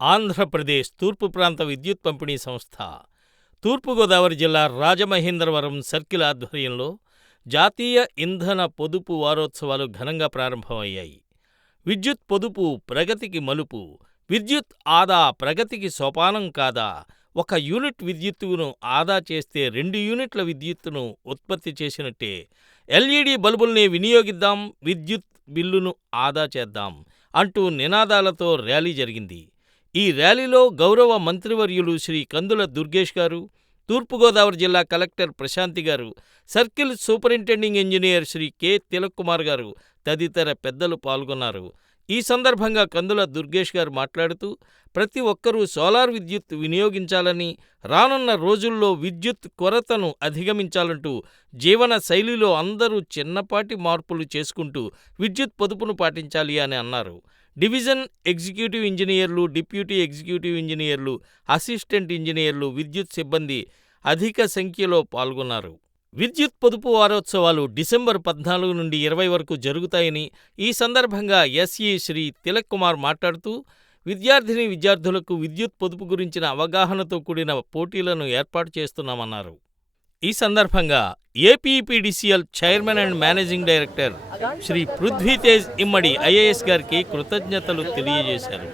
ఆంధ్రప్రదేశ్ తూర్పు ప్రాంత విద్యుత్ పంపిణీ సంస్థ తూర్పుగోదావరి జిల్లా రాజమహేంద్రవరం సర్కిల్ ఆధ్వర్యంలో జాతీయ ఇంధన పొదుపు వారోత్సవాలు ఘనంగా ప్రారంభమయ్యాయి. విద్యుత్ పొదుపు ప్రగతికి మలుపు, విద్యుత్ ఆదా ప్రగతికి సోపానం కాదా, ఒక యూనిట్ విద్యుత్తును ఆదా చేస్తే 2 యూనిట్ల విద్యుత్తును ఉత్పత్తి చేసినట్టే, ఎల్ఈడి బల్బుల్ని వినియోగిద్దాం, విద్యుత్ బిల్లును ఆదా చేద్దాం అంటూ నినాదాలతో ర్యాలీ జరిగింది. ఈ ర్యాలీలో గౌరవ మంత్రివర్యులు శ్రీ కందుల దుర్గేష్ గారు, తూర్పుగోదావరి జిల్లా collector Prashanti garu, circle superintending engineer Shri K. Tilak Kumar garu తదితర పెద్దలు పాల్గొన్నారు. ఈ సందర్భంగా కందుల దుర్గేష్ గారు మాట్లాడుతూ, ప్రతి ఒక్కరూ సోలార్ విద్యుత్ వినియోగించాలని, రానున్న రోజుల్లో విద్యుత్ కొరతను అధిగమించాలంటూ జీవన శైలిలో అందరూ చిన్నపాటి మార్పులు చేసుకుంటూ విద్యుత్ పొదుపును పాటించాలి అని అన్నారు. డివిజన్ ఎగ్జిక్యూటివ్ ఇంజనీర్లు, డిప్యూటీ ఎగ్జిక్యూటివ్ ఇంజనీర్లు, అసిస్టెంట్ ఇంజనీర్లు, విద్యుత్ సిబ్బంది అధిక సంఖ్యలో పాల్గొన్నారు. విద్యుత్ పొదుపు వారోత్సవాలు డిసెంబర్ 14 నుండి 20 వరకు జరుగుతాయని, ఈ సందర్భంగా ఎస్ఈ శ్రీ తిలక్ కుమార్ మాట్లాడుతూ, విద్యార్థులకు విద్యుత్ పొదుపు గురించిన అవగాహనతో కూడిన పోటీలను ఏర్పాటు చేస్తున్నామన్నారు. ఈ సందర్భంగా APPDCL chairman and managing director Shri Prithvitej Immadi IAS గారికి కృతజ్ఞతలు తెలియజేశారు.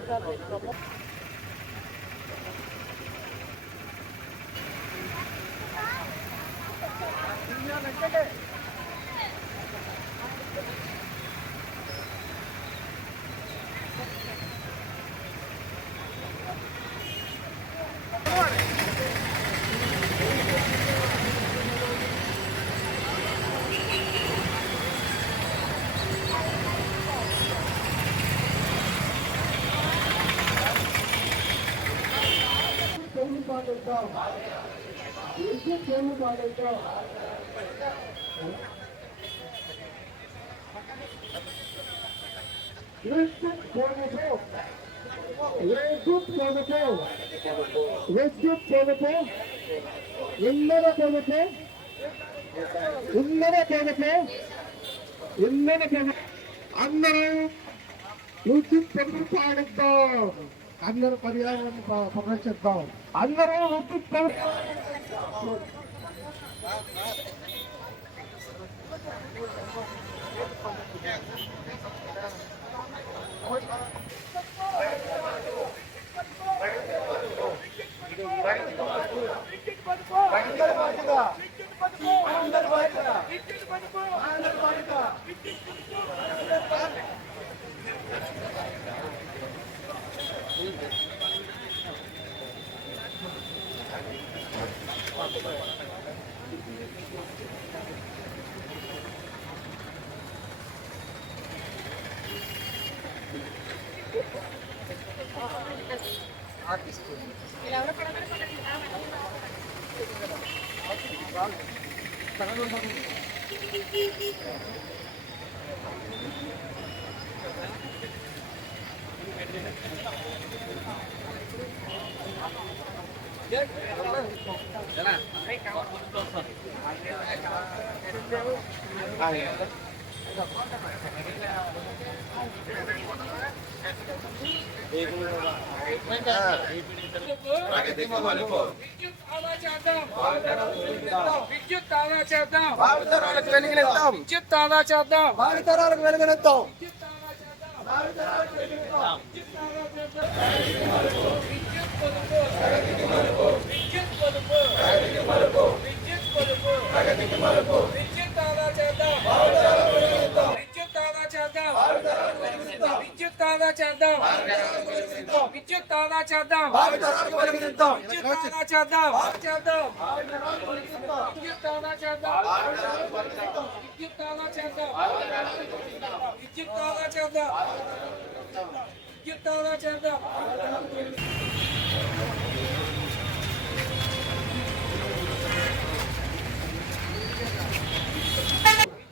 అందరూ పర్యావరణాన్ని పరిరక్షిద్దాం. అందరూ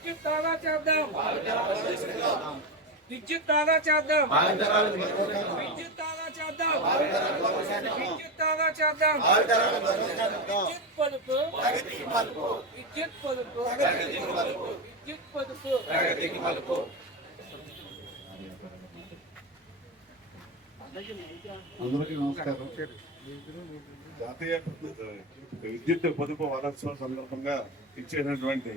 విద్యుత్ ఆదా చేద్దాం. విద్యుత్ ఆదా చేద్దాం. విద్యుత్ ఆదా చేద్దాం. విద్యుత్ పొదుపు. విద్యుత్ పొదుపు. విద్యుత్ పొదుపు. అందరికీ నమస్కారం. జాతీయ విద్యుత్ పొదుపు వారోత్సవం సందర్భంగా ఇచ్చేసినటువంటి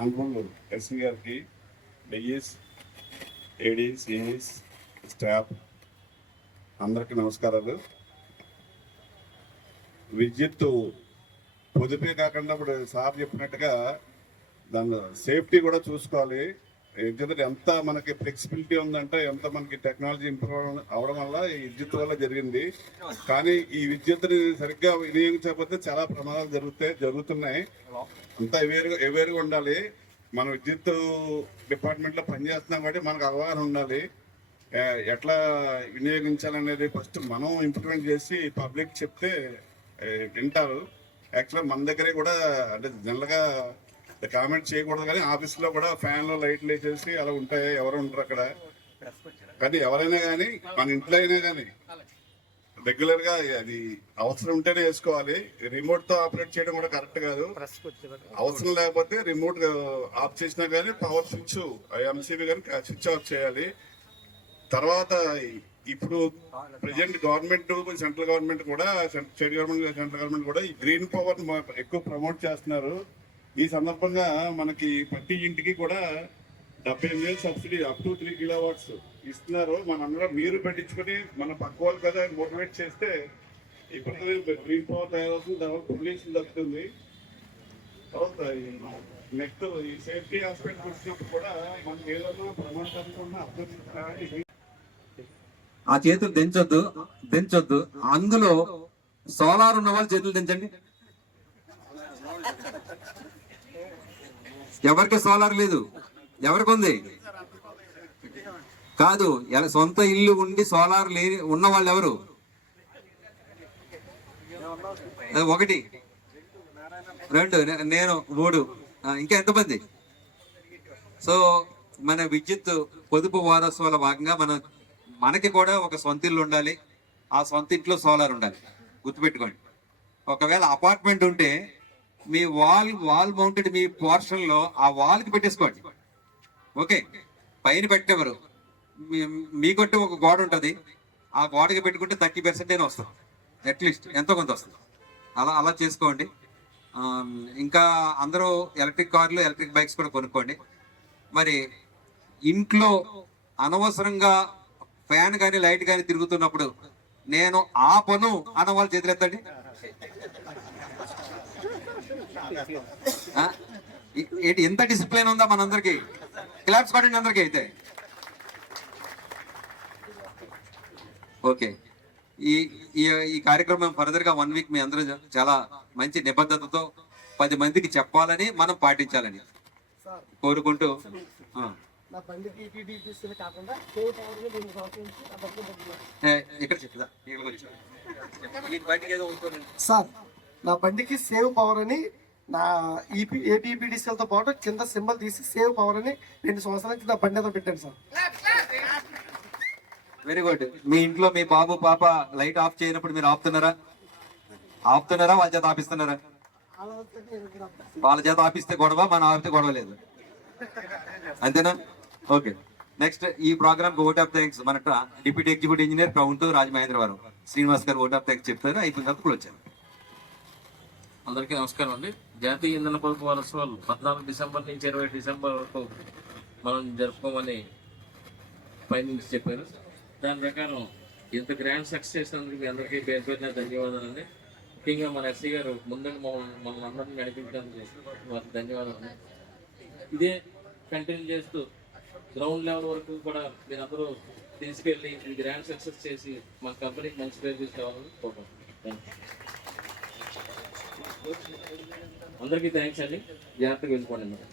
ఆంధ్రులు ఎస్సీ గారికి, డిఈస్, ఏడీస్, ఏఈస్, స్టాఫ్ అందరికీ నమస్కారాలు. విద్యుత్ పొదుపే కాకుండా ఇప్పుడు సార్ చెప్పినట్టుగా దాని సేఫ్టీ కూడా చూసుకోవాలి. ఎందుకంటే ఎంత మనకి ఫ్లెక్సిబిలిటీ ఉందంటే, ఎంత మనకి టెక్నాలజీ ఇంప్రూవ్ అవడం వల్ల ఈ విద్యుత్ వల్ల జరిగింది. కానీ ఈ విద్యుత్ని సరిగ్గా వినియోగించకపోతే చాలా ప్రమాదాలు జరుగుతున్నాయి. అంతా అవేర్గా ఉండాలి. మన విద్యుత్ డిపార్ట్మెంట్లో పనిచేస్తున్నాం కాబట్టి మనకు అవగాహన ఉండాలి. ఎట్లా వినియోగించాలనేది ఫస్ట్ మనం ఇంప్లిమెంట్ చేసి పబ్లిక్ చెప్తే వింటారు. యాక్చువల్గా మన దగ్గరే కూడా అంటే జనరల్గా కామెంట్ చేయకూడదు, కానీ ఆఫీస్లో కూడా ఫ్యాన్లో లైట్లు వేసేసి అలా ఉంటాయి, ఎవరు ఉంటారు అక్కడ. కానీ ఎవరైనా కానీ మన ఇంట్లో అయినా కానీ రెగ్యులర్గా అది అవసరం ఉంటేనే వేసుకోవాలి. రిమోట్తో ఆపరేట్ చేయడం కూడా కరెక్ట్ కాదు. అవసరం లేకపోతే రిమోట్ ఆఫ్ చేసినా కానీ పవర్ స్విచ్ ఎంసీబీ కానీ స్విచ్ ఆఫ్ చేయాలి. తర్వాత ఇప్పుడు ప్రజెంట్ గవర్నమెంట్, సెంట్రల్ గవర్నమెంట్ కూడా, స్టేట్ గవర్నమెంట్, సెంట్రల్ గవర్నమెంట్ కూడా ఈ గ్రీన్ పవర్ ఎక్కువ ప్రమోట్ చేస్తున్నారు. ఈ సందర్భంగా మనకి ప్రతి ఇంటికి కూడా 70,000 సబ్సిడీ అప్ టు 3 కిలోవాట్స్ ఇస్తున్నారు. మనందరం మీరు పెట్టించుకొని మన పక్క వాళ్ళు కదా మోటివేట్ చేస్తే ఇప్పుడు గ్రీన్ పవర్ తయారవుతుంది. తర్వాత పొల్యూషన్ తగ్గుతుంది. తర్వాత నెక్స్ట్ ఈ సేఫ్టీ ఆస్పెక్ట్ వచ్చినప్పుడు కూడా మనకి ఏదైనా ప్రమాదకరంగా ఉన్న అర్థం ఆ చేతులు దించొద్దు. అందులో సోలార్ ఉన్న వాళ్ళు చేతులు దించండి. ఎవరికి సోలార్ లేదు? ఎవరికి ఉంది? కాదు, సొంత ఇల్లు ఉండి సోలార్ లేని ఉన్న వాళ్ళు ఎవరు? 1 2 నేను 3 ఇంకా ఎంతమంది? సో మన విద్యుత్ పొదుపు వారోత్సవాల భాగంగా మనకి కూడా ఒక సొంత ఇల్లు ఉండాలి. ఆ సొంత ఇంట్లో సోలార్ ఉండాలి. గుర్తుపెట్టుకోండి. ఒకవేళ అపార్ట్మెంట్ ఉంటే మీ వాల్ మౌంటెడ్ మీ పోర్షన్ లో ఆ వాల్ కి పెట్టేసుకోండి. ఓకే, పైన పెట్టేవారు మీకంటూ ఒక గోడ ఉంటుంది. ఆ గోడకి పెట్టుకుంటే 30% వస్తుంది. అట్లీస్ట్ ఎంతో కొంత వస్తుంది. అలా చేసుకోండి. ఇంకా అందరూ ఎలక్ట్రిక్ కార్లు, ఎలక్ట్రిక్ బైక్స్ కూడా కొనుక్కోండి. మరి ఇంట్లో అనవసరంగా ఫ్యాన్ కానీ లైట్ కానీ తిరుగుతున్నప్పుడు నేను ఆపను అన్న వాళ్ళు చేతులెత్తండి. ఏంటి ఎంత డిసిప్లిన్ ఉందా మనందరికి? క్లాప్స్ కొట్టండి అందరికి. అయితే ఓకే, ఈ కార్యక్రమం ఫర్దర్ గా 1 వీక్ మీ అందరూ చాలా మంచి నిబద్ధతతో 10 మందికి చెప్పాలని, మనం పాటించాలని కోరుకుంటూ ఇక్కడ చెప్తా. సార్, నా బండికి సేవ్ పవర్ అని నా ఏపీపీడీసీలతో పాటు కింద సింబల్ తీసి సేవ్ పవర్ అని 2 సంవత్సరాల నుంచి నా బండి ఏదో పెట్టాను సార్. Very good. మీ ఇంట్లో మీ బాబు పాప లైట్ ఆఫ్ చేయనప్పుడు మీరు ఆపుతున్నారా? వాళ్ళ చేత ఆపిస్తున్నారా? వాళ్ళ చేత ఆపిస్తే గొడవ, మనం ఆపితే గొడవ లేదు. అంతేనా? ఓకే. నెక్స్ట్ ఈ ప్రోగ్రామ్ కి ఓట్ ఆఫ్ థ్యాంక్స్ మన డిప్యూటీ ఎగ్జిక్యూటివ్ ఇంజనీర్ ప్రభుత్వ రాజమహేంద్రవరం శ్రీనివాస్ గారు ఓట్ ఆఫ్ థ్యాంక్స్ చెప్తారు. అయిపోయిన తర్వాత వచ్చారు. అందరికీ నమస్కారం అండి. జాతీయ ఇంధన పొదుపు వారోత్సవాలు 14 డిసెంబర్ నుంచి 20 డిసెంబర్ వరకు మనం జరుపుకోమని పైనుంచి చెప్పారు. దాని ప్రకారం ఇంత గ్రాండ్ సక్సెస్ చేసినందుకు మీ అందరికీ పేరు పేరున ధన్యవాదాలు అండి. ముఖ్యంగా మన ఎస్సీ గారు ముందుకు మమ్మల్ని అందరినీ నడిపించడానికి వారికి ధన్యవాదాలు. ఇదే కంటిన్యూ చేస్తూ గ్రౌండ్ లెవెల్ వరకు కూడా మీరందరూ తీసుకెళ్ళి ఈ గ్రాండ్ సక్సెస్ చేసి మన కంపెనీకి మంచి పేరు తీసుకురావాలని కోరుకుంటున్నాను. అందరికీ థ్యాంక్స్ అండి. జాగ్రత్తగా వెళ్ళిపోండి మేడం.